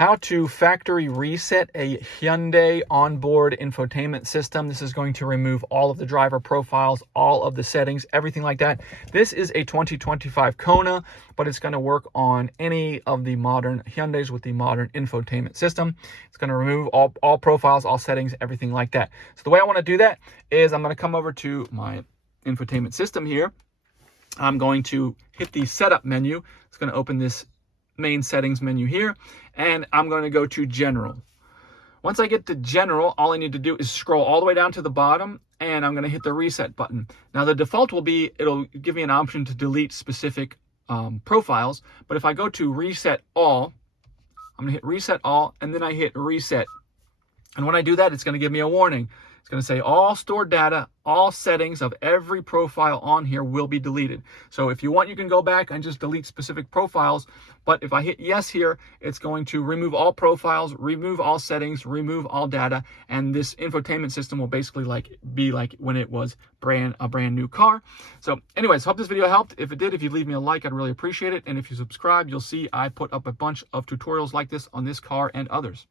how to factory reset a Hyundai onboard infotainment system. This is going to remove all of the driver profiles, all of the settings, everything like that. This is a 2025 Kona, but it's going to work on any of the modern Hyundais with the modern infotainment system. It's going to remove all profiles, all settings, everything like that. So the way I want to do that is I'm going to come over to my infotainment system here. I'm going to hit the setup menu. It's going to open this main settings menu here, and I'm going to go to general. Once I get to general, all I need to do is scroll all the way down to the bottom, and I'm going to hit the reset button. Now the default will be, it'll give me an option to delete specific profiles, but if I go to reset all, I'm going to hit reset all, and then I hit reset. And when I do that, it's going to give me a warning. It's going to say all stored data, all settings of every profile on here will be deleted. So if you want, you can go back and just delete specific profiles. But if I hit yes here, it's going to remove all profiles, remove all settings, remove all data. And this infotainment system will basically be like when it was a brand new car. So anyways, hope this video helped. If it did, if you leave me a like, I'd really appreciate it. And if you subscribe, you'll see I put up a bunch of tutorials like this on this car and others.